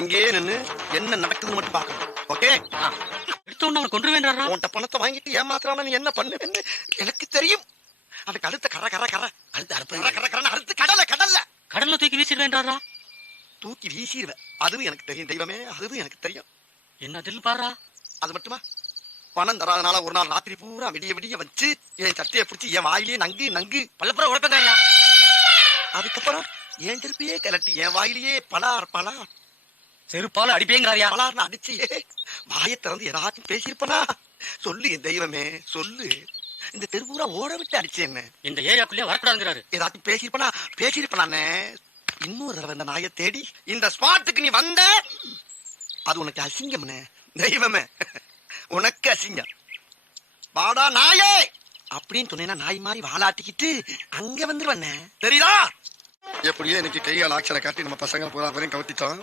இங்கே நின்னு என்ன நடக்குதுன்னு மட்டும் பாக்கணும். ஓகே? எடுத்த உடனே அவனை கொண்டு வேண்டாரா? உன்கிட்ட பணத்தை வாங்கிட்டு ஏமாத்துறாம நீ என்ன பண்ணுவேன்னு எனக்கு தெரியும். அந்த கழுத்தை கர கர கர அடுத்து கர அறுப்ப கர கரன்னு அறுத்து கடல்ல கடல்ல கடல்ல தூக்கி வீசிட வேண்டாரா? தூக்கி வீசிடுவேன். அதுவும் எனக்கு தெரியும் தெய்வமே, அதுவும் எனக்கு தெரியும். என்ன தில் பாரா? அது மட்டுமா, பணம் தராதனால ஒரு நாள் ராத்திரி பூரா விடிய விடிய வச்சு என் சட்டையை பிடிச்சி என் வாயிலே நங்கு நங்கு பல்லப்புறம் உடப்பேங்க. அதுக்கப்புறம் என் திருப்பியே கிளட்டி என் வாயிலேயே பலார் பலார் செருப்பால அடிப்பேங்கிறாரியா? பலார்னு அடிச்சியே வாயை திறந்து ஏதாச்சும் பேசியிருப்பனா? சொல்லு என் தெய்வமே சொல்லு. இந்த தெருவூரா ஓட விட்டு அடிச்சேன்னு இந்த ஏரியாக்குள்ளே வரக்கூடாதுங்கிறாரு. ஏதாச்சும் பேசியிருப்பனானே. இன்னொரு தடவை இந்த நாயை தேடி இந்த ஸ்பாட்டுக்கு நீ வந்த, அது உனக்கு அசிங்கம்னே தெய்வமே, உனக்கு அசிங்கம். வாடா நாயே அப்படின்னு சொன்னேன்னா நாய் மாதிரி வாலாட்டிக்கிட்டு அங்க வந்துருவண்ணே, தெரியுதா? எப்படியோ இன்னைக்கு கையால் ஆக்சனை காட்டி நம்ம பசங்க பூரா வரையும் கவர்த்திட்டோம்.